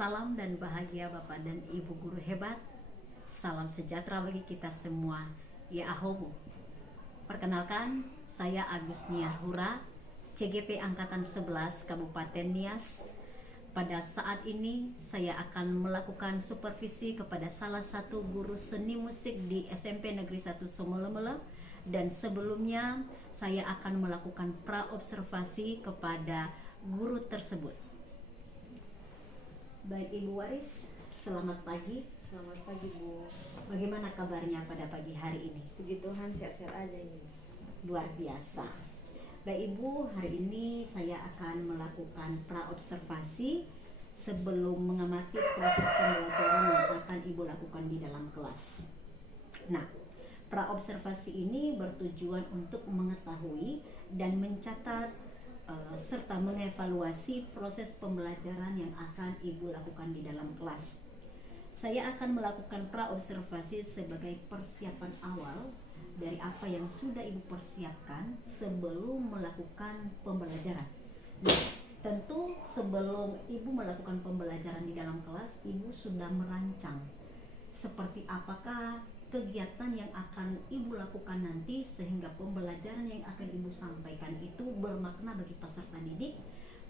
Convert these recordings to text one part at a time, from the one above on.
Salam dan bahagia Bapak dan Ibu guru hebat. Salam sejahtera bagi kita semua. Ya ahobu. Perkenalkan, saya Agus Niahura, CGP Angkatan 11 Kabupaten Nias. Pada saat ini saya akan melakukan supervisi kepada salah satu guru seni musik di SMP Negeri 1 Sumelemele, dan sebelumnya saya akan melakukan praobservasi kepada guru tersebut. Baik Ibu Waris, selamat pagi. Selamat pagi Bu. Bagaimana kabarnya pada pagi hari ini? Puji Tuhan sehat-sehat aja ini. Luar biasa. Baik Ibu, hari ini saya akan melakukan praobservasi sebelum mengamati proses pembelajaran yang akan Ibu lakukan di dalam kelas. Nah, praobservasi ini bertujuan untuk mengetahui dan mencatat serta mengevaluasi proses pembelajaran yang akan Ibu lakukan di dalam kelas. Saya akan melakukan praobservasi sebagai persiapan awal dari apa yang sudah Ibu persiapkan sebelum melakukan pembelajaran. Nah, tentu sebelum Ibu melakukan pembelajaran di dalam kelas, Ibu sudah merancang seperti apakah kegiatan yang akan Ibu lakukan nanti sehingga pembelajaran yang akan Ibu sampaikan itu bermakna bagi peserta didik.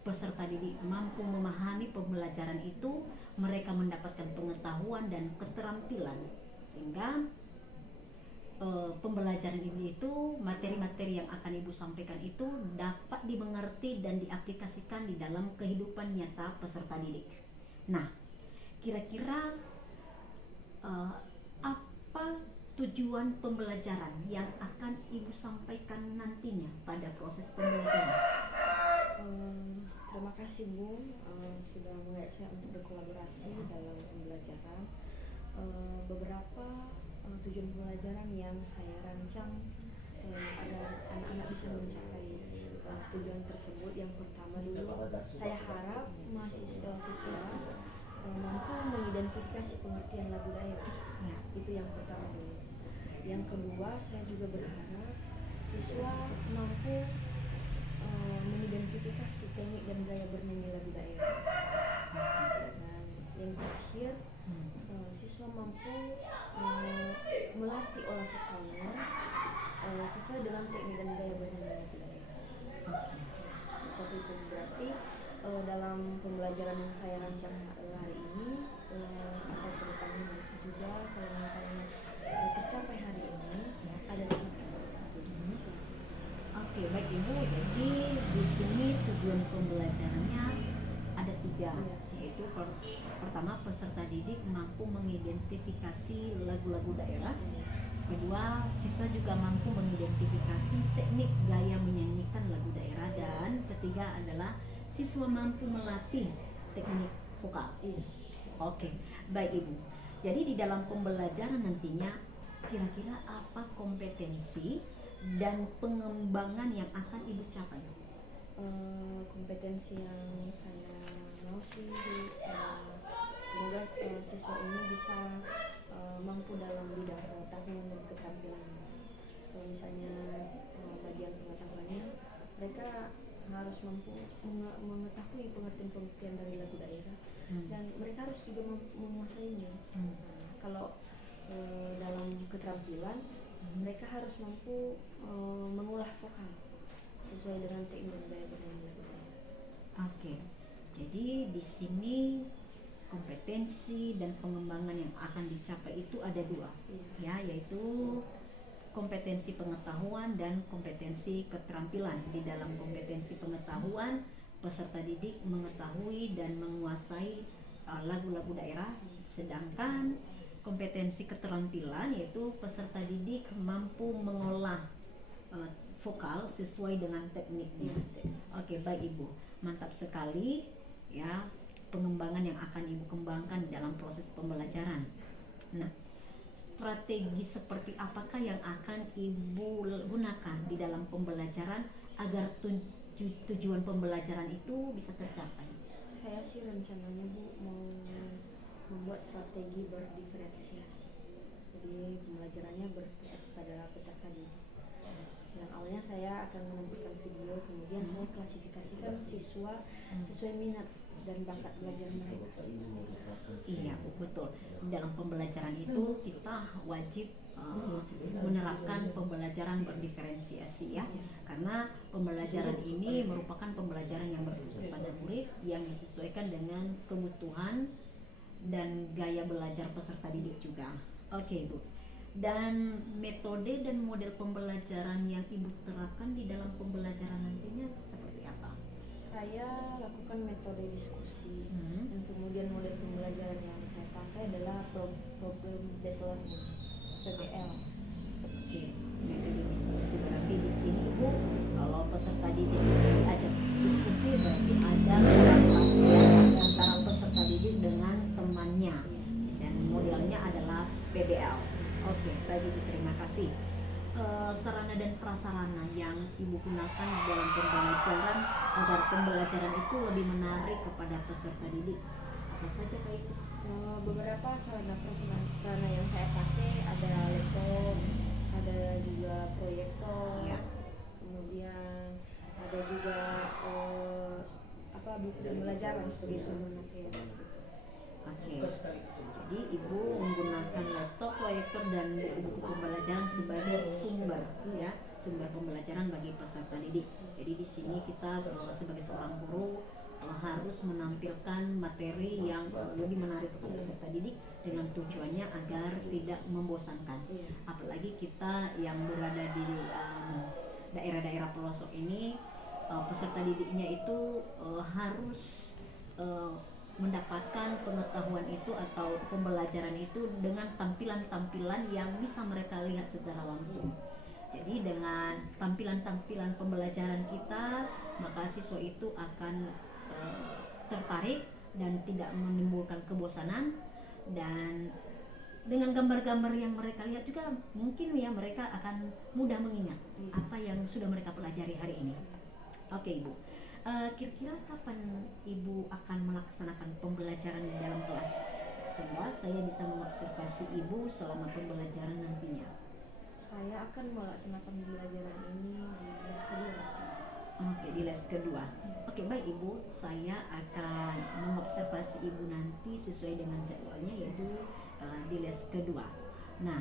Peserta didik mampu memahami pembelajaran itu, mereka mendapatkan pengetahuan dan keterampilan sehingga pembelajaran ini itu, materi-materi yang akan Ibu sampaikan itu dapat dimengerti dan diaplikasikan di dalam kehidupan nyata peserta didik. Nah, kira-kira apa tujuan pembelajaran yang akan Ibu sampaikan nantinya pada proses pembelajaran? Terima kasih Bu sudah mengajak saya untuk berkolaborasi dalam pembelajaran. Beberapa tujuan pembelajaran yang saya rancang agar anak-anak bisa mencapai tujuan tersebut. Yang pertama dulu, saya harap mahasiswa mampu mengidentifikasi pengertian lagu daerah. Itu yang pertama dulu. Yang kedua, saya juga berharap siswa mampu mengidentifikasi teknik dan gaya bernyanyi lagu daerah. Dan yang terakhir, siswa mampu melatih olah vokalnya sesuai dengan teknik dan gaya bernyanyi lagu daerah. Seperti itu. Berarti dalam pembelajaran yang saya rancang hari ini atau kedepannya nanti juga, kalau misalnya tercapai hari ini, ada 3. Oke, baik Ibu. Jadi di sini tujuan pembelajarannya ada 3, yaitu pertama, peserta didik mampu mengidentifikasi lagu-lagu daerah. Kedua, siswa juga mampu mengidentifikasi teknik gaya menyanyikan lagu daerah. Dan ketiga adalah siswa mampu melatih teknik vokal. Oke, baik Ibu. Jadi di dalam pembelajaran nantinya kira-kira apa kompetensi dan pengembangan yang akan Ibu capai? Kompetensi yang saya mau sih semoga siswa ini bisa mampu dalam bidang pengetahuan dan keterampilan. Kalau misalnya bagian pengetahuannya, mereka harus mampu mengetahui pengertian-pengertian dari lagu daerah, dan mereka harus juga menguasainya. Kalau dalam keterampilan, mereka harus mampu mengolah vokal sesuai dengan teknik dan gaya bernyanyi lagu daerah. Oke. Jadi di sini kompetensi dan pengembangan yang akan dicapai itu ada 2, ya, yaitu kompetensi pengetahuan dan kompetensi keterampilan. Di dalam kompetensi pengetahuan, peserta didik mengetahui dan menguasai lagu-lagu daerah, sedangkan kompetensi keterampilan yaitu peserta didik mampu mengolah vokal sesuai dengan tekniknya. Oke, baik Ibu, mantap sekali ya pengembangan yang akan Ibu kembangkan dalam proses pembelajaran. Nah, strategi seperti apakah yang akan Ibu gunakan di dalam pembelajaran agar tujuan pembelajaran itu bisa tercapai? Saya sih rencananya Bu mau membuat strategi berdiferensiasi. Jadi pembelajarannya berpusat pada peserta didik. Yang awalnya saya akan menampilkan video, kemudian saya klasifikasikan siswa sesuai minat dan bakat belajar mereka sih. Iya, betul. Dalam pembelajaran itu kita wajib menerapkan pembelajaran berdiferensiasi ya, karena pembelajaran ini merupakan pembelajaran yang berfokus pada murid yang disesuaikan dengan kebutuhan dan gaya belajar peserta didik juga. Oke, Bu. Dan metode dan model pembelajaran yang Ibu terapkan di dalam pembelajaran nantinya seperti apa? Saya lakukan metode diskusi, dan kemudian model pembelajaran yang saya pakai adalah problem based learning (PBL). Oke, metode diskusi berarti di sini Ibu kalau peserta didik diajak diskusi berarti ada relasi antara peserta didik dengan temannya dan modelnya adalah PBL. Oke, baik Ibu, terima kasih. Sarana dan prasarana yang Ibu gunakan dalam pembelajaran agar pembelajaran itu lebih menarik kepada peserta didik apa saja Kak Ibu? Beberapa sarana prasarana yang saya pakai ada laptop, ada juga proyektor, Ya. kemudian ada juga buku pembelajaran sebagai sumber materi. Oke, jadi Ibu menggunakan laptop, proyektor dan buku-buku pembelajaran sebagai sumber ya, sumber pembelajaran bagi peserta didik. Jadi di sini kita sebagai seorang guru harus menampilkan materi yang lebih menarik kepada peserta didik dengan tujuannya agar tidak membosankan. Apalagi kita yang berada di daerah-daerah pelosok ini, peserta didiknya itu harus mendapatkan pengetahuan itu atau pembelajaran itu dengan tampilan-tampilan yang bisa mereka lihat secara langsung. Jadi dengan tampilan-tampilan pembelajaran kita, maka siswa itu akan tertarik dan tidak menimbulkan kebosanan, dan dengan gambar-gambar yang mereka lihat juga mungkin ya mereka akan mudah mengingat apa yang sudah mereka pelajari hari ini. Oke Ibu, kira-kira kapan Ibu akan melaksanakan pembelajaran di dalam kelas sehingga saya bisa mengobservasi Ibu selama pembelajaran nantinya? Saya akan melaksanakan pembelajaran ini di les kedua. Oke, di les kedua. Oke, baik Ibu, saya akan mengobservasi Ibu nanti sesuai dengan jadwalnya, yaitu di les kedua. Nah,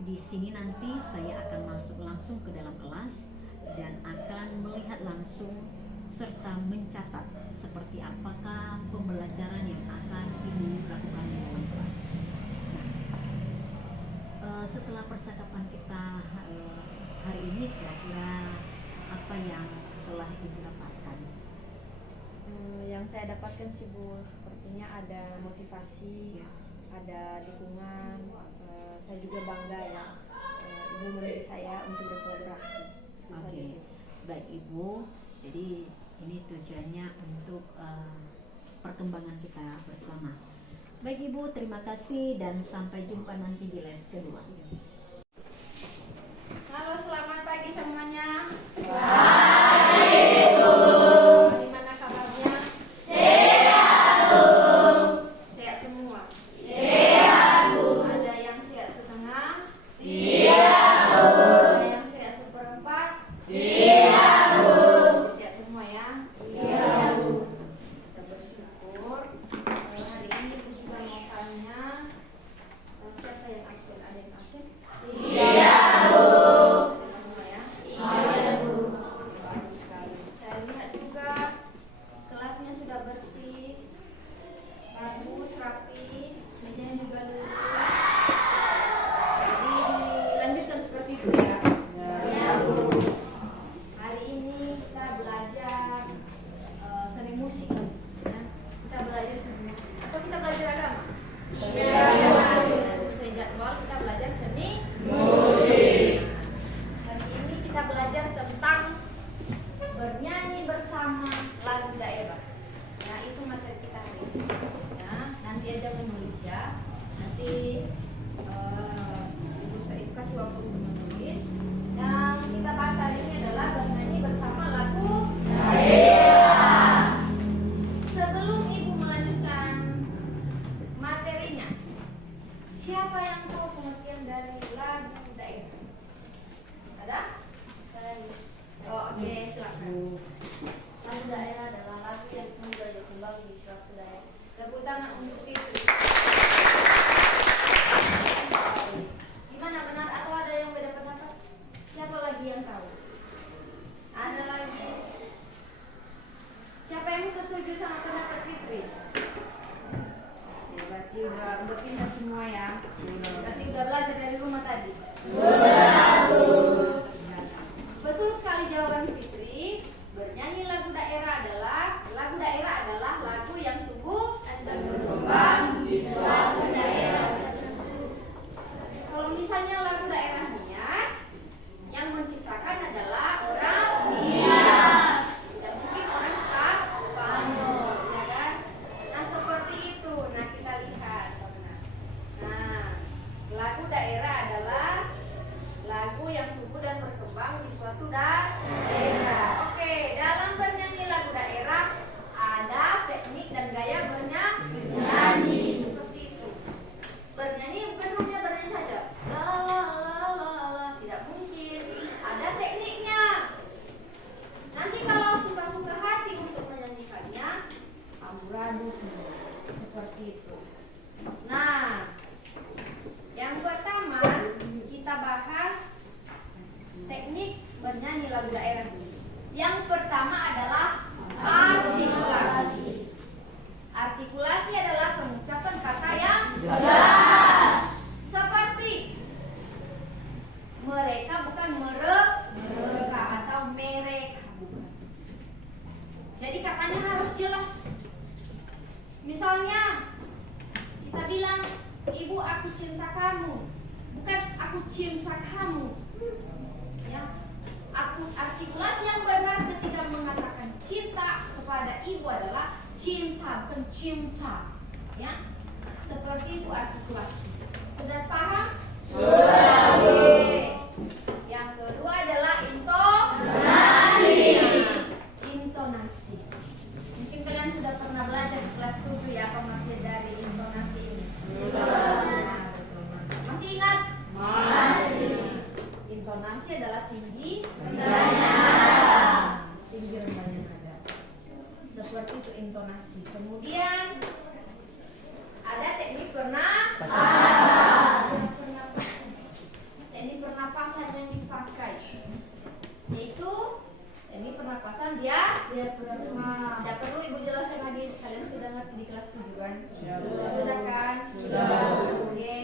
di sini nanti saya akan masuk langsung ke dalam kelas dan akan melihat langsung serta mencatat seperti apakah pembelajaran yang akan Ibu lakukan di dalam kelas. Nah, setelah percakapan kita hari ini, kira-kira apa yang telah Ibu dapatkan? Yang saya dapatkan sih Bu, sepertinya ada motivasi, ada dukungan. Saya juga bangga ya, Ibu memilih saya untuk berkolaborasi. Itu saja sih. Baik Ibu, jadi ini tujuannya untuk perkembangan kita bersama. Baik Ibu, terima kasih dan sampai jumpa nanti di les kedua. Halo, selamat pagi semuanya. Gimana kabarnya? Sehat semua. Ada yang sehat setengah? Ada yang sehat seperempat? Sehat semua ya? Kita bersyukur. Hari ini Ibu juga mau tanya, siapa yang absen? Ada yang absen? Semua ya? Bagus sekali. Saya lihat juga kelasnya sudah bersih, bagus, rapi, mejanya juga lurus. Jadi dilanjutkan seperti itu ya. Hari ini kita belajar seni musik ya. Kita belajar seni musik. Atau kita belajar agama? Sesuai jadwal kita belajar seni musik. Hari ini kita belajar tentang bernyanyi bersama lagu daerah. Ya, itu materi kita hari ini. Ya, nanti aja menulis ya. Nanti Ibu saya kasih waktu untuk menulis. Yang kita bahas hari ini adalah bernyanyi bersama lagu daerah. Sebelum Ibu melanjutkan materinya, siapa yang tahu pengertian dari lagu daerah? Ada? Oke, silakan. Lagu daerah adalah lagu yang kemudian berkembang di cinta kamu. Ya. Artikulasi yang benar ketika mengatakan cinta kepada ibu adalah cinta, bukan cinta. Ya. Seperti itu artikulasi. Sudah paham? Sudah. Yang kedua adalah intonasi. Intonasi. Mungkin kalian sudah pernah belajar di kelas 7 ya pemateri dari intonasi ini. Masih ingat? Masih. Intonasi adalah tinggi rendahnya nada. Tinggi rendahnya nada. Seperti itu intonasi. Kemudian ada teknik pernapasan. Teknik pernapasan yang dipakai yaitu teknik pernapasan diafragma. Tidak perlu ibu jelaskan lagi, kalian sudah ngerti di kelas 7 kan? Sudah kan? Sudah. Oke.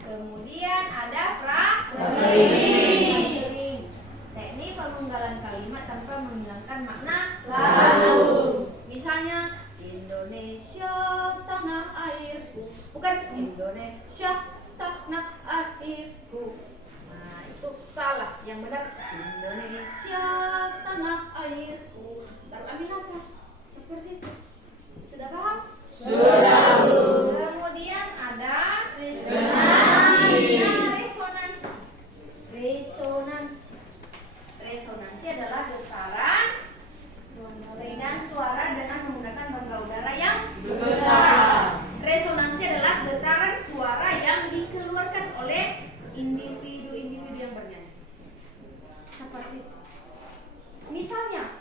Kemudian ada frasering. Teknik pemenggalan kalimat tanpa menghilangkan makna lalu. Misalnya Indonesia tanah airku, bukan Indonesia tanah airku. Nah itu salah. Yang benar Indonesia tanah airku. Baru ambil nafas seperti itu. Sudah paham? Sudah. Kemudian ada resonansi. Resonansi adalah getaran dengan suara dengan menggunakan rongga udara yang bergetar. Resonansi adalah getaran suara yang dikeluarkan oleh individu-individu yang bernyanyi. Seperti itu. Misalnya,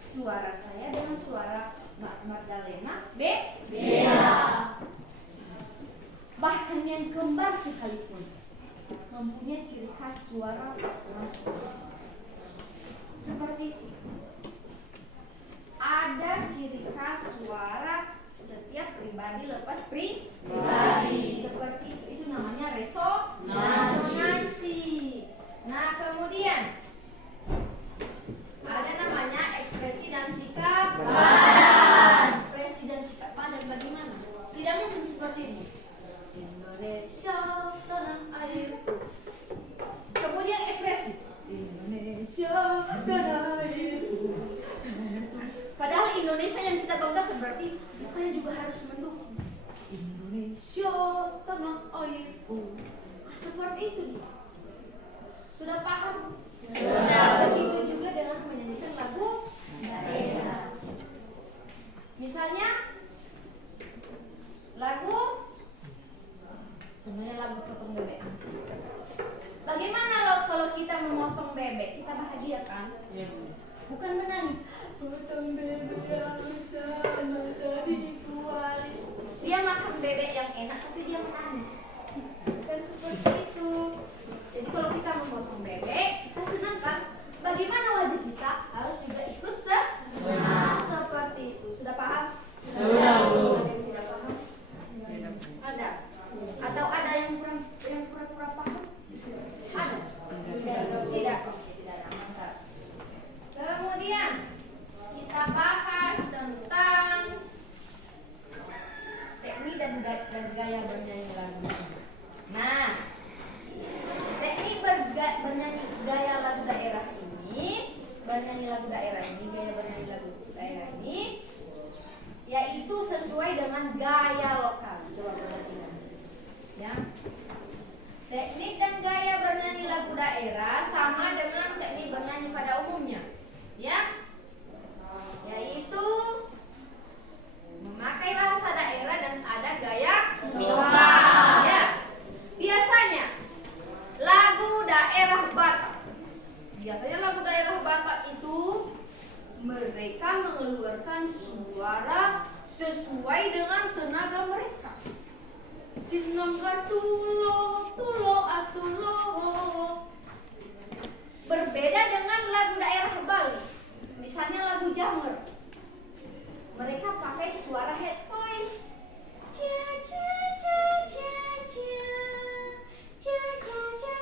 suara saya dengan suara Mbak Magdalena beda. Bahkan yang kembar sekalipun mempunyai ciri khas suara masing-masing. Seperti itu. Ada ciri khas suara setiap pribadi lepas pribadi. Seperti itu. Itu namanya resonansi. Nah, kemudian ada namanya ekspresi dan sikap padan. Ekspresi dan sikap padan bagaimana? Tidak mungkin seperti ini. Indonesia tanah airku. Kemudian ekspresi Indonesia tanah airku. Padahal Indonesia yang kita banggakan berarti mukanya juga harus mendukung. Indonesia tanah airku. Nah, seperti itu. Sudah paham? Sudah. Begitu juga dengan menyanyikan lagu daerah. Misalnya lagu sebenarnya lagu potong bebek. Bagaimana kalau kita memotong bebek? Kita bahagia kan? Bukan menangis. Potong bebek bersama dikuali. Dia makan bebek yang enak tapi dia menangis. Bukan seperti itu. Jadi kalau kita memotong bebek, kita senang kan? Bagaimana wajib kita? Harus juga ikut senang. Seperti itu. Sudah paham? Sudah. Ada yang tidak paham? Ada. Atau ada yang pura-pura paham? Ada. Tidak. Oke, tidak ada. Mantap. Kemudian kita bahas tentang teknik dan gaya bernyanyi lagu. Nah, teknik bernyanyi gaya lagu daerah ini, gaya bernyanyi lagu daerah ini, yaitu sesuai dengan gaya lokal. Coba perhatikan, ya. Teknik dan gaya bernyanyi lagu daerah sama dengan teknik bernyanyi pada umumnya, ya, yaitu memakai bahasa daerah dan ada gaya lokal, ya. Biasanya lagu daerah Batak itu mereka mengeluarkan suara sesuai dengan tenaga mereka. Sinangga tulo atulo. Berbeda dengan lagu daerah Bali. Misalnya lagu Janger. Mereka pakai suara head voice. Cia cia cia cia cia. Cia cia cia.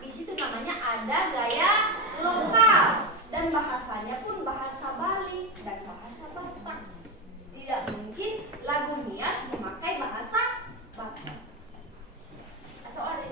Di situ namanya ada gaya lokal dan bahasanya pun bahasa Bali dan bahasa Batak. Tidak mungkin lagu Nias memakai bahasa Batak. Atau ada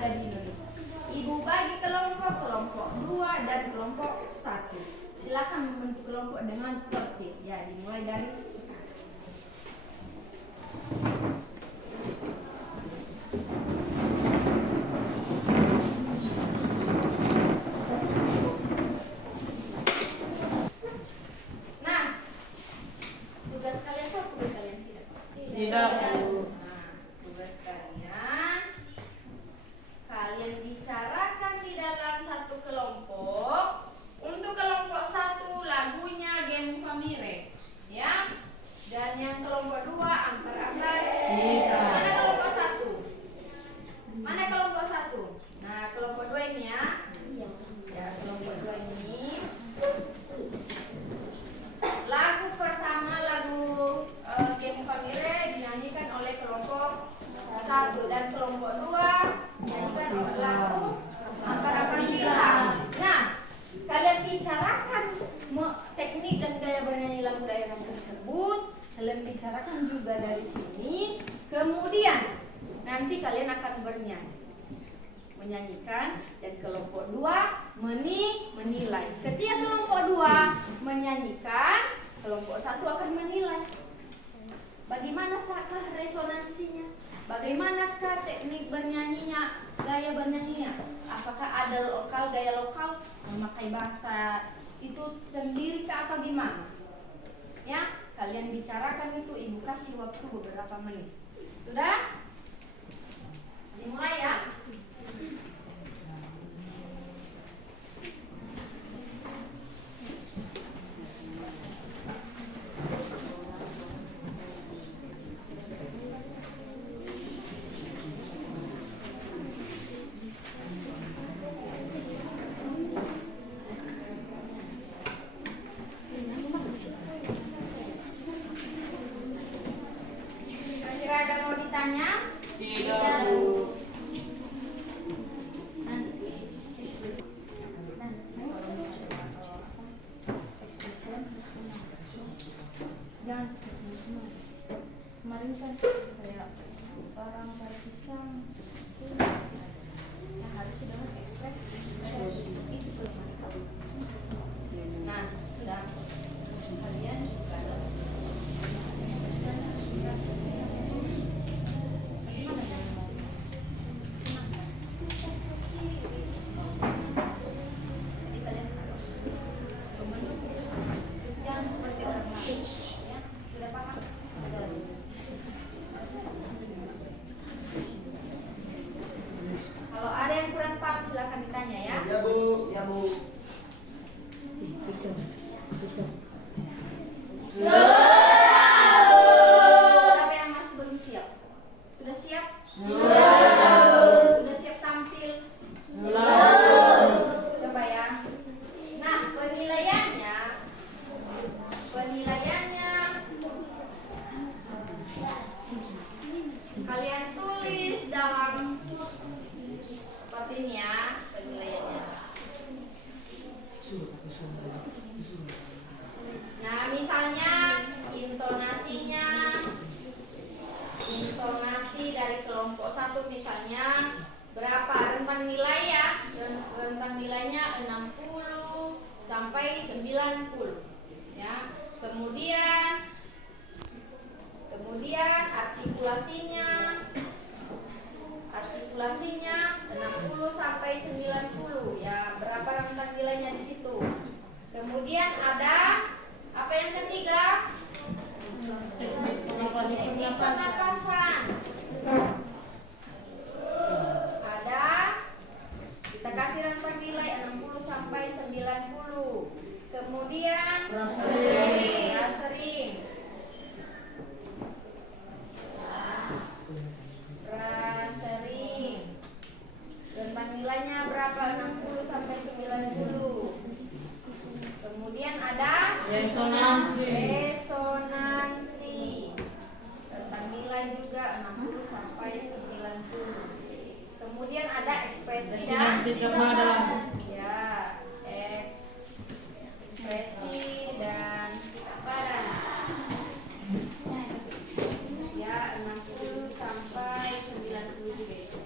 ada di Indonesia. Ibu bagi kelompok 2 dan kelompok 1. Silakan membentuk kelompok dengan tertib. Ya, dimulai dari sekarang. Nah, tugas kalian apa? Tugas kalian tidak? Tidak. Nah, tugas kalian, kalian bicarakan di dalam satu kelompok. Untuk kelompok 1 lagunya Game Famire, ya. Dan yang kelompok 2 antar-antar. Bisa. Mana kelompok 1? Mana kelompok 1? Nah, kelompok 2 ini ya. Ya, kelompok 2 ini. Lagu pertama, lagu Game Famire dinyanyikan oleh kelompok 1 dan kelompok 2 dinyanyikan oleh lagu Ampar-Ampar Bisa. Nah, kalian bicarakan teknik dan gaya bernyanyi lagu daerah tersebut. Kalian bicarakan juga dari sini. Kemudian nanti kalian akan bernyanyi, menyanyikan, dan kelompok 2 menilai. Ketika kelompok 2 menyanyikan, kelompok 1 akan menilai. Bagaimanakah resonansinya? Bagaimanakah teknik bernyanyinya, gaya bernyanyinya? Apakah ada gaya lokal memakai bahasa itu sendiri kah atau gimana? Ya, kalian bicarakan itu, ibu kasih waktu beberapa menit. Sudah? Dimulai ya. Kira-kira ada mau ditanya? Tidak. Jangan seperti itu. Kemarin kan kayak orang kayak pisang, yang harus dengan ekspres itu kelemahan kamu. Nah, sudah kalian juga ekspresikan sudah. Gimana ya? Senang. Jadi kalian harus membentuk ekspresi. Jangan seperti orang lain. Ya, sudah paham? Kalau ada yang kurang paham silakan ditanya ya. Ya Bu, ya Bu. Siapa yang masih belum siap? Sudah siap? Sudah siap tampil? Coba ya. Nah, penilaiannya kalian tulis dalam seperti ini ya penilaiannya. Nah, misalnya intonasi dari kelompok 1 misalnya berapa rentang nilai ya? Rentang nilainya 60 sampai 90 ya. Kemudian artikulasinya 60 sampai 90 ya, berapa rentang nilainya di situ. Kemudian ada apa yang ketiga? Teknik pernapasan. Ada, kita kasih rentang nilai 60 sampai 90. Kemudian sering. Rentang nilainya berapa? 60 sampai 90. Kemudian ada resonansi. Rentang nilai juga 60 sampai 90. Kemudian ada ekspresi dan sikap. Ya, ekspresi dan sikap badan. Ya, 60 sampai 90 juga itu.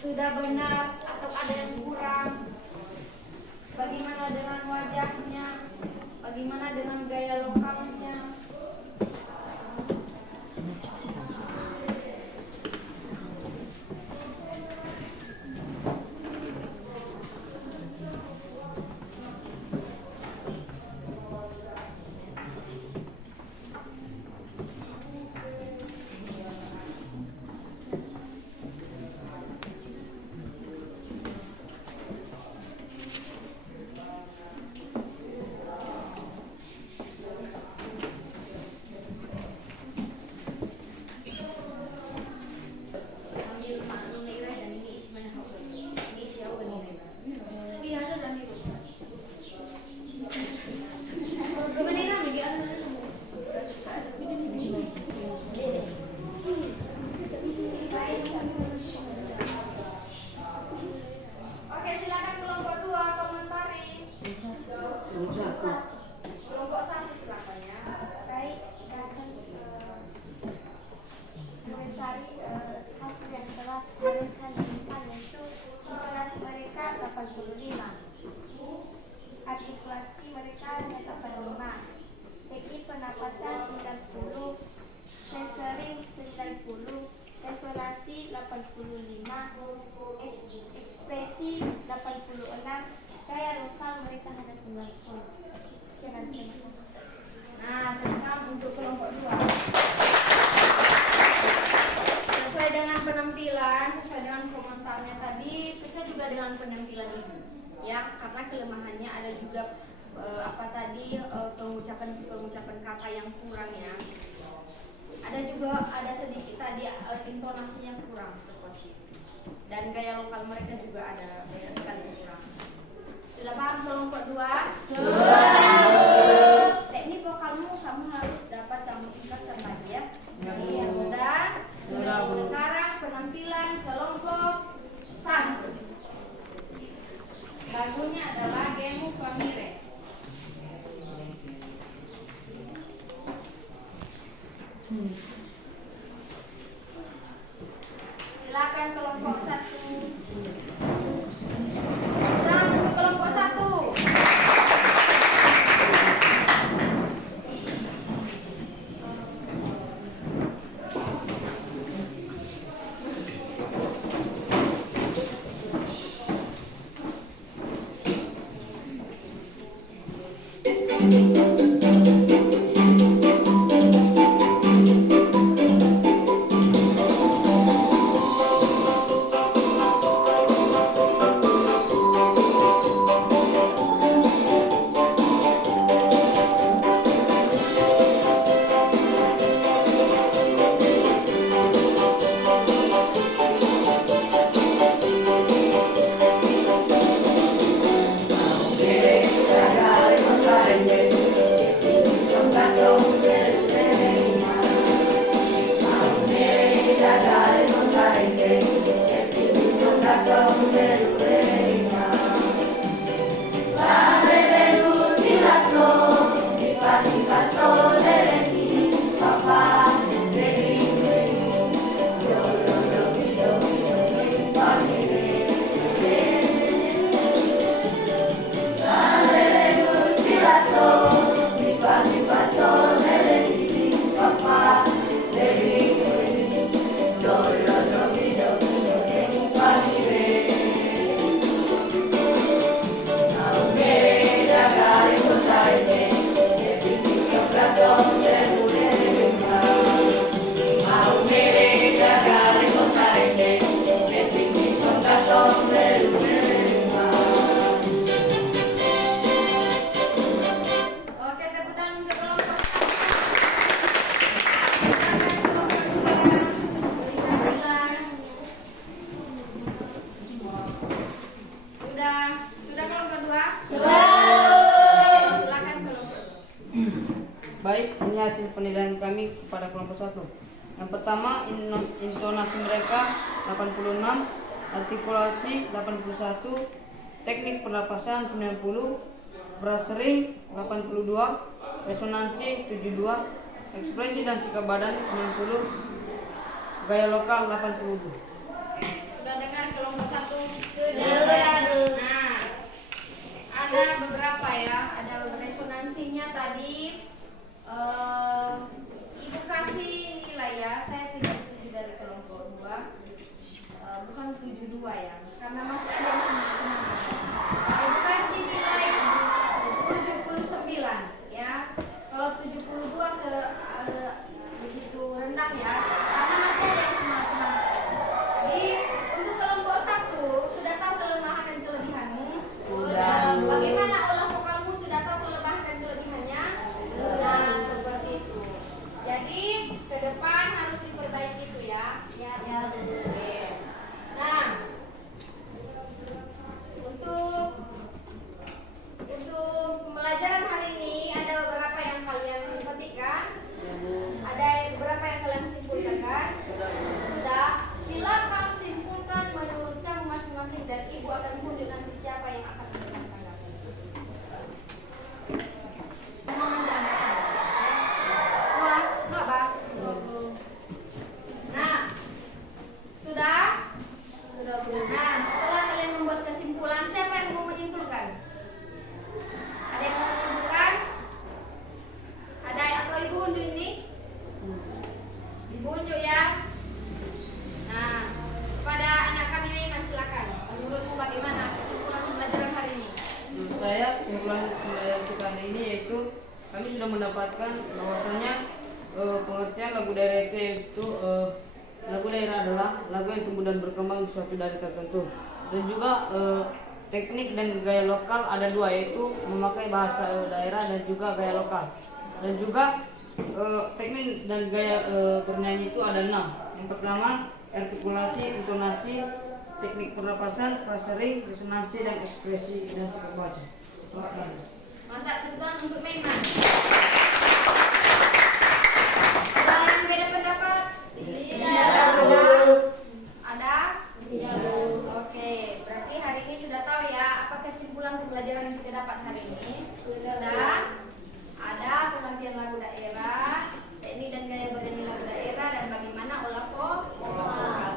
sudah benar atau ada yang kurang? Bagaimana dengan wajahnya? Bagaimana dengan gaya lokalnya? Iya, ada dan itu. Coba dirang lagi ada. Oke, silakan kelompok 2 komentari. Kelompok 1 silakan ya. Baik, silakan komentari hasil yang telah mereka lakukan, yaitu intonasi mereka 85, artikulasi mereka hanya 85, teknik pernapasan 90, measuring 90, resonansi 85, ekspresi 86, gaya lokal mereka hanya 90. Sekian, terima kasih. Nah, tentang untuk kelompok 2. Sesuai dengan penampilan, sesuai dengan komentarnya tadi, sesuai juga dengan penampilan ibu. Ya, karena kelemahannya ada juga pengucapan kata yang kurang ya. Ada sedikit tadi intonasinya kurang seperti itu. Dan gaya lokal mereka juga ada banyak sekali kurang. Sudah paham kelompok 2? Teknik vokalmu kamu harus dapat kamu tingkatkan lagi ya. Iya, sudah. Sekarang penampilan kelompok 1. Lagunya adalah Gemu Famire. Silakan kelompok 1. Sudah untuk kelompok 1. Oke, tepuk tangan untuk kelompok 1. Silakan kelompok 2. Berikan nilai. Sudah kelompok 2? Silakan kelompok. Baik, ini hasil penilaian kami kepada kelompok 1. Yang pertama, intonasi mereka 86, artikulasi 81, teknik pernapasan 90, frasering 82, resonansi 72, ekspresi dan sikap badan 90, gaya lokal 82. Sudah dengar kelompok Satu, dua. Nah, ada beberapa ya, ada resonansinya tadi. Ibu kasih nilai ya, saya tidak setuju dari kelompok 2. Bukan 72 ya, karena masih ada yang senang-senang. Ibu kasih nilai 79 ya. Kalau 72 begitu rendah ya, karena masih ada yang senang-senang. Jadi untuk kelompok 1 sudah tahu kelemahan dan kelebihanmu? Sudah. Bagaimana olah vokalmu, sudah tahu kelemahan dan kelebihannya? Sudah, seperti itu. Jadi ke depan harus diperbaiki itu ya. Ya. Oke. Nah, untuk pembelajaran hari ini ada beberapa yang kalian perhatikan. Ada beberapa yang kalian simpulkan kan? Sudah. Silakan simpulkan menurut kamu masing-masing dan ibu akan menunjuk nanti siapa yang akan memberikan tanggapan. Mohon tanggapan. Wah, kenapa? Nah, sudah. Nah, setelah kalian membuat kesimpulan, siapa yang mau menyimpulkan? Ada yang mau menyimpulkan? Ada atau ibu unjuk ini? Ibu unjuk ya. Nah, kepada anak kami Maiman silakan. Menurutmu bagaimana kesimpulan pembelajaran hari ini? Menurut saya kesimpulan pembelajaran kita hari ini yaitu kami sudah mendapatkan bahwasanya pengertian lagu daerah itu lagu daerah adalah lagu yang tumbuh dan berkembang di suatu daerah tertentu, dan juga teknik dan gaya lokal ada 2, yaitu memakai bahasa daerah dan juga gaya lokal, dan juga teknik dan gaya bernyanyi itu ada 6. Yang pertama artikulasi, intonasi, teknik pernapasan, frasering, resonansi, dan ekspresi dan segala macam. Mantap, teguhan untuk Maiman. Ada yang beda pendapat? Ada? Oke, berarti hari ini sudah tahu ya apa kesimpulan pembelajaran yang kita dapat hari ini. Sudah ada pengertian lagu daerah, teknik dan gaya bernyanyi lagu daerah, dan bagaimana olah vokal.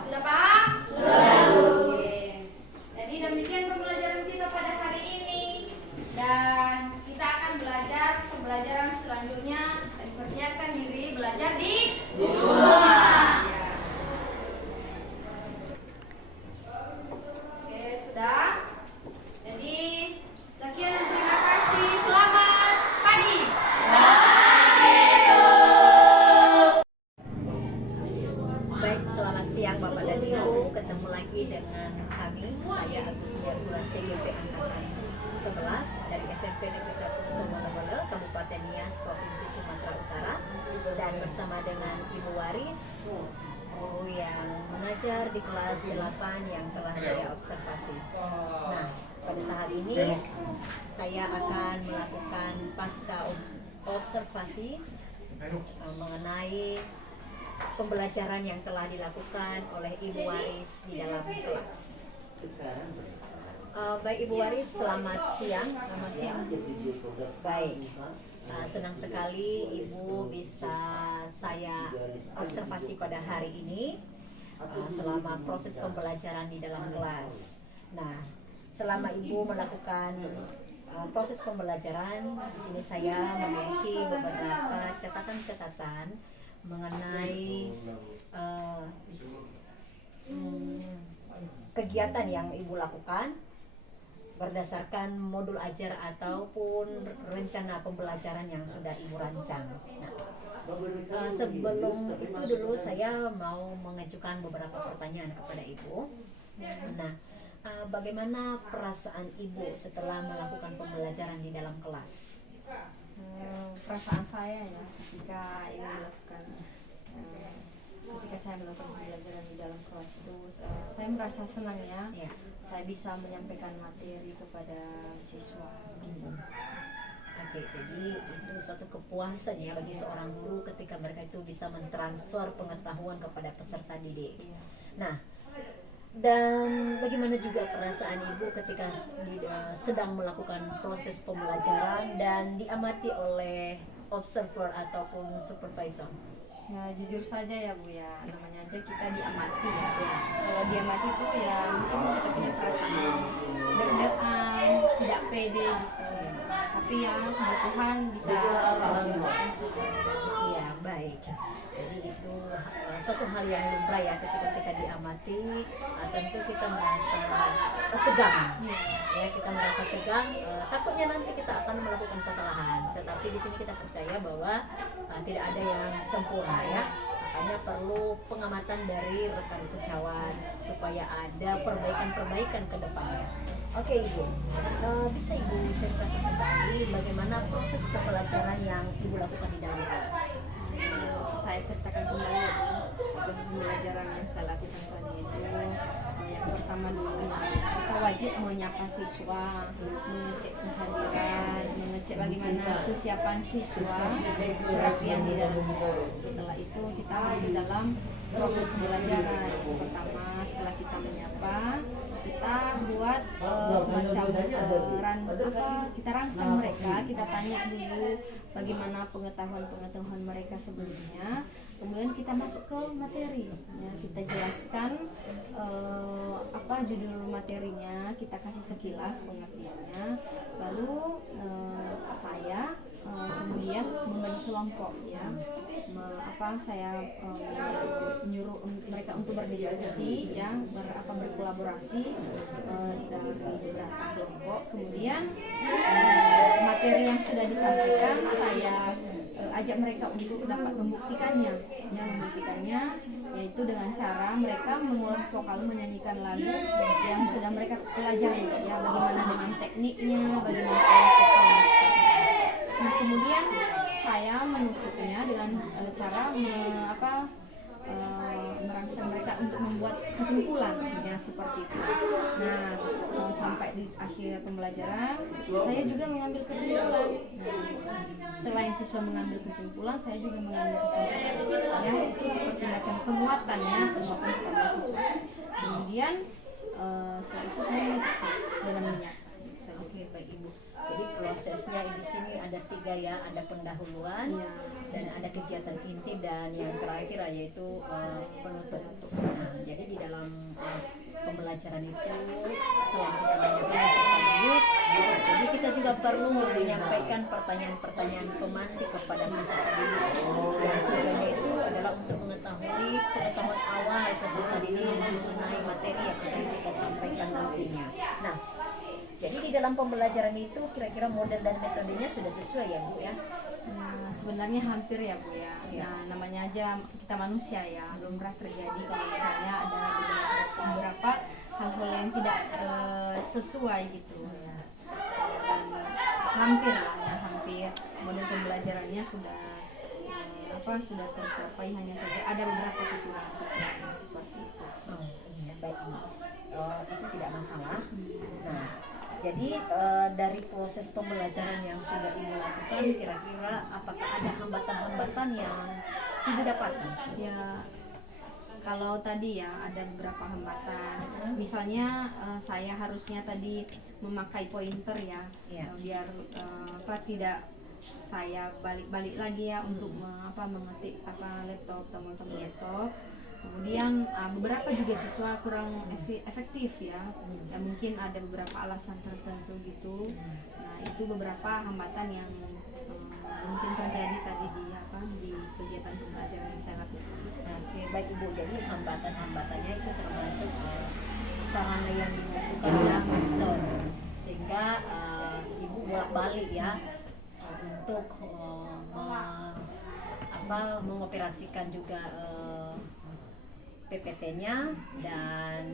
Sudah paham? Sudah. Oke. Jadi demikian pembelajaran kita pada hari ini, dan kita akan belajar pembelajaran selanjutnya dan persiapkan diri belajar di rumah. Ya. Oke, sudah. Jadi sekian dan terima kasih. Selamat pagi. Baik, selamat siang Bapak dan Ibu. Ketemu lagi dengan kami. Saya Agus Bulan CGP Angkatan 11 dari SMP Negeri 1 Somonowolo, Kabupaten Nias, Provinsi Sumatera Utara, dan bersama dengan Ibu Waris, guru yang mengajar di kelas 8 yang telah saya observasi. Nah, pada tahap ini saya akan melakukan pasca observasi mengenai pembelajaran yang telah dilakukan oleh Ibu Waris di dalam kelas. Baik Ibu Waris, selamat siang. Selamat siang. Baik, senang sekali Ibu bisa saya observasi pada hari ini selama proses pembelajaran di dalam kelas. Nah, selama Ibu melakukan proses pembelajaran, di sini saya memiliki beberapa catatan-catatan mengenai kegiatan yang Ibu lakukan berdasarkan modul ajar ataupun rencana pembelajaran yang sudah Ibu rancang. Nah, sebelum itu dulu saya mau mengajukan beberapa pertanyaan kepada Ibu. Nah, bagaimana perasaan Ibu setelah melakukan pembelajaran di dalam kelas? Perasaan saya ya ketika ini melakukan ketika saya melakukan pembelajaran di dalam kelas itu saya merasa senang ya. Saya bisa menyampaikan materi kepada siswa. Oke, jadi itu suatu kepuasan ya bagi seorang guru ketika mereka itu bisa mentransfer pengetahuan kepada peserta didik. Nah, dan bagaimana juga perasaan Ibu ketika sedang melakukan proses pembelajaran dan diamati oleh observer ataupun supervisor? Ya jujur saja ya Bu ya, namanya aja kita diamati ya. Kalau diamati itu ya mungkin kita punya perasaan deg-degan, tidak pede gitu. Tapi ya Tuhan bisa Iya, baik. Jadi itu suatu hal yang lumrah ya ketika kita diamati, tentu kita merasa tegang. Ya, kita merasa tegang, takutnya nanti kita akan melakukan kesalahan. Tetapi di sini kita percaya bahwa tidak ada yang sempurna ya. Makanya perlu pengamatan dari rekan sejawat supaya ada perbaikan-perbaikan ke depannya. Oke Ibu, bisa Ibu ceritakan kembali bagaimana proses kepelajaran yang Ibu lakukan di dalam kelas? saya ceritakan kembali ya Bu, proses pembelajaran yang saya lakukan tadi itu yang pertama dulu kita wajib menyapa siswa, mengecek kehadiran, mengecek bagaimana kesiapan siswa, perhatian di dalam kelas. Setelah itu kita masuk dalam proses pembelajaran. Pertama setelah kita menyapa, kita buat semacam kita rangsang mereka, kita tanya dulu bagaimana pengetahuan mereka sebelumnya, kemudian kita masuk ke materi ya, kita jelaskan apa judul materinya, kita kasih sekilas pengertiannya, lalu saya kemudian membagi kelompok ya, saya menyuruh mereka untuk berdiskusi ya, berkolaborasi dalam beberapa kelompok. Kemudian materi yang sudah disampaikan saya ajak mereka untuk dapat membuktikannya yaitu dengan cara mereka mengulang vokal, menyanyikan lagu yang sudah mereka pelajari ya, bagaimana dengan tekniknya, bagaimana vokalnya. Nah, kemudian saya menutupnya dengan cara merangsang mereka untuk membuat kesimpulan ya, seperti itu. Nah, sampai di akhir pembelajaran saya juga mengambil kesimpulan. Nah, selain siswa mengambil kesimpulan, saya juga mengambil kesimpulan ya, itu seperti macam penguatan kepada siswa. Kemudian setelah itu saya tes dalam menyapa. Oke, baik Ibu. Jadi prosesnya di sini ada 3 ya, ada pendahuluan dan ada kegiatan inti dan yang terakhir yaitu penutup. Nah, jadi di dalam pembelajaran itu selain kita menyampaikan sekaligus, jadi kita juga perlu menyampaikan pertanyaan-pertanyaan pemantik kepada peserta didik. Dan tujuannya itu adalah untuk mengetahui pengetahuan awal peserta didik mengenai materi yang akan kita sampaikan nantinya. Nah, jadi di dalam pembelajaran itu kira-kira model dan metodenya sudah sesuai ya Bu ya? Sebenarnya hampir ya Bu ya. Nah, namanya aja kita manusia ya, belum pernah terjadi kalau misalnya ada beberapa hal-hal yang tidak sesuai gitu. Dan hampir model pembelajarannya sudah sudah tercapai, hanya saja ada beberapa kekurangan seperti itu. Baik Bu. Itu tidak masalah. Nah, jadi dari proses pembelajaran yang sudah Ibu lakukan, kira-kira apakah ada hambatan-hambatan yang Ibu dapati? Ya, kalau tadi ya ada beberapa hambatan. Misalnya saya harusnya tadi memakai pointer ya, biar tidak saya balik-balik lagi ya untuk mengetik tombol laptop. Kemudian beberapa juga siswa kurang efektif ya, mungkin ada beberapa alasan tertentu gitu. Nah, itu beberapa hambatan yang mungkin terjadi tadi di kegiatan pembelajaran yang saya lakukan. Oke, baik Ibu. Jadi hambatan-hambatannya itu termasuk sarana yang dibutuhkan dalam master, sehingga Ibu bolak-balik ya untuk mengoperasikan juga PPT-nya, dan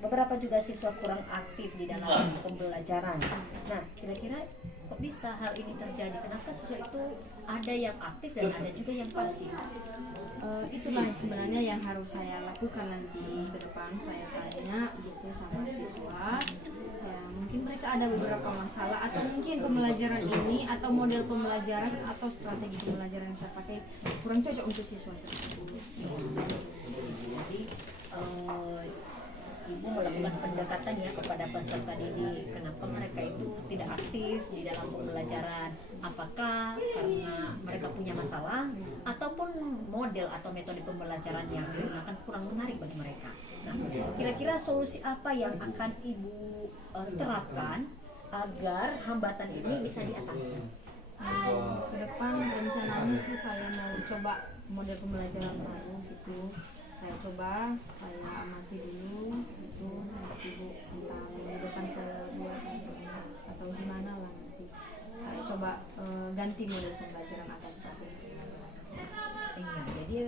beberapa juga siswa kurang aktif di dalam pembelajaran. Nah, kira-kira kok bisa hal ini terjadi? Kenapa siswa itu ada yang aktif dan ada juga yang pasif? Itulah sebenarnya yang harus saya lakukan nanti ke depan. Saya tanya gitu sama siswa. Ya, mungkin mereka ada beberapa masalah, atau mungkin pembelajaran ini atau model pembelajaran atau strategi pembelajaran yang saya pakai kurang cocok untuk siswa tersebut. Jadi Ibu melakukan pendekatan ya kepada peserta didik. Kenapa mereka itu tidak aktif di dalam pembelajaran? Apakah karena mereka punya masalah ataupun model atau metode pembelajaran yang digunakan kurang menarik bagi mereka? Nah, kira-kira solusi apa yang akan Ibu terapkan agar hambatan ini bisa diatasi? Ke depan rencananya sih saya mau coba model pembelajaran baru gitu. Saya coba, saya amati dulu itu ibu tentang minggu depan saya buat atau gimana lah nanti. Saya coba ganti model pembelajaran atas seperti itu. Iya, jadi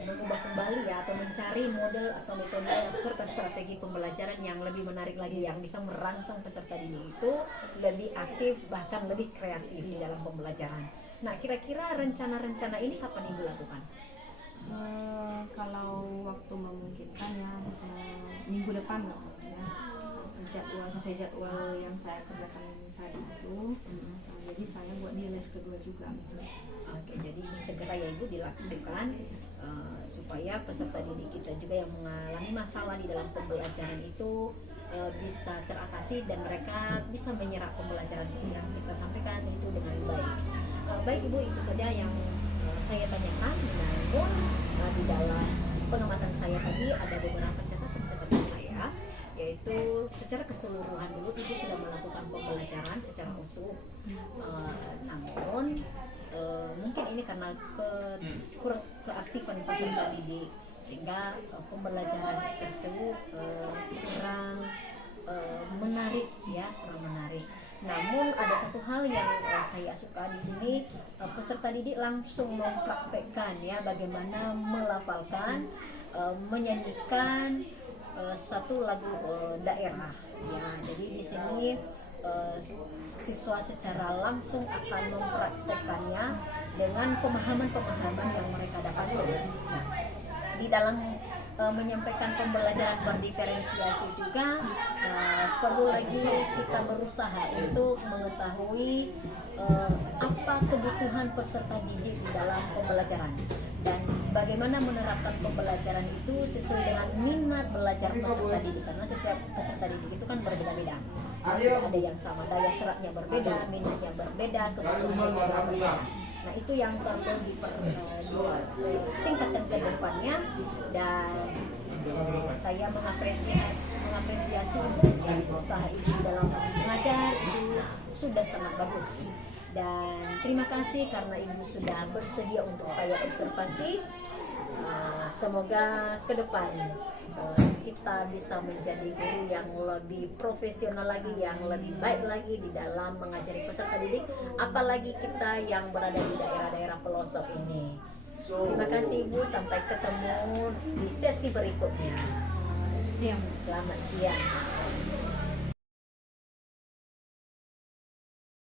mengubah kembali ya atau mencari model atau metode serta strategi pembelajaran yang lebih menarik lagi, yang bisa merangsang peserta didik itu lebih aktif bahkan lebih kreatif di dalam pembelajaran. Nah, kira-kira rencana-rencana ini kapan Ibu lakukan? Kalau waktu memungkinkan ya minggu depan lah ya, sesuai jadwal yang saya kerjakan tadi itu. Jadi saya buat di les kedua juga. Oke, jadi segera ya Ibu dilakukan supaya peserta didik kita juga yang mengalami masalah di dalam pembelajaran itu bisa teratasi dan mereka bisa menyerap pembelajaran yang kita sampaikan itu dengan baik. Baik Ibu, itu saja yang saya tanyakan. Namun di dalam pengamatan saya tadi ada beberapa catatan saya, yaitu secara keseluruhan dulu Ibu sudah melakukan pembelajaran secara utuh. Namun mungkin ini karena kurang keaktifan peserta didik sehingga pembelajaran tersebut kurang menarik ya, kurang menarik. Namun ada satu hal yang saya suka di sini, peserta didik langsung mempraktekkan ya bagaimana melafalkan, menyanyikan suatu lagu daerah ya. Jadi di sini siswa secara langsung akan mempraktekannya dengan pemahaman-pemahaman yang mereka dapatkan. Nah, di dalam menyampaikan pembelajaran berdiferensiasi juga perlu lagi kita berusaha untuk mengetahui apa kebutuhan peserta didik di dalam pembelajaran dan bagaimana menerapkan pembelajaran itu sesuai dengan minat belajar peserta didik, karena setiap peserta didik itu kan berbeda-beda. Ada yang sama daya serapnya berbeda, minatnya berbeda, kebutuhannya juga berbeda. Nah, itu yang perlu ditingkatkan ke depannya, dan saya mengapresiasi dari usaha Ibu dalam mengajar itu sudah sangat bagus. Dan terima kasih karena Ibu sudah bersedia untuk saya observasi. Semoga ke depan kita bisa menjadi guru yang lebih profesional lagi, yang lebih baik lagi di dalam mengajari peserta didik, apalagi kita yang berada di daerah-daerah pelosok ini. Terima kasih Ibu, sampai ketemu di sesi berikutnya. Siang. Selamat siang.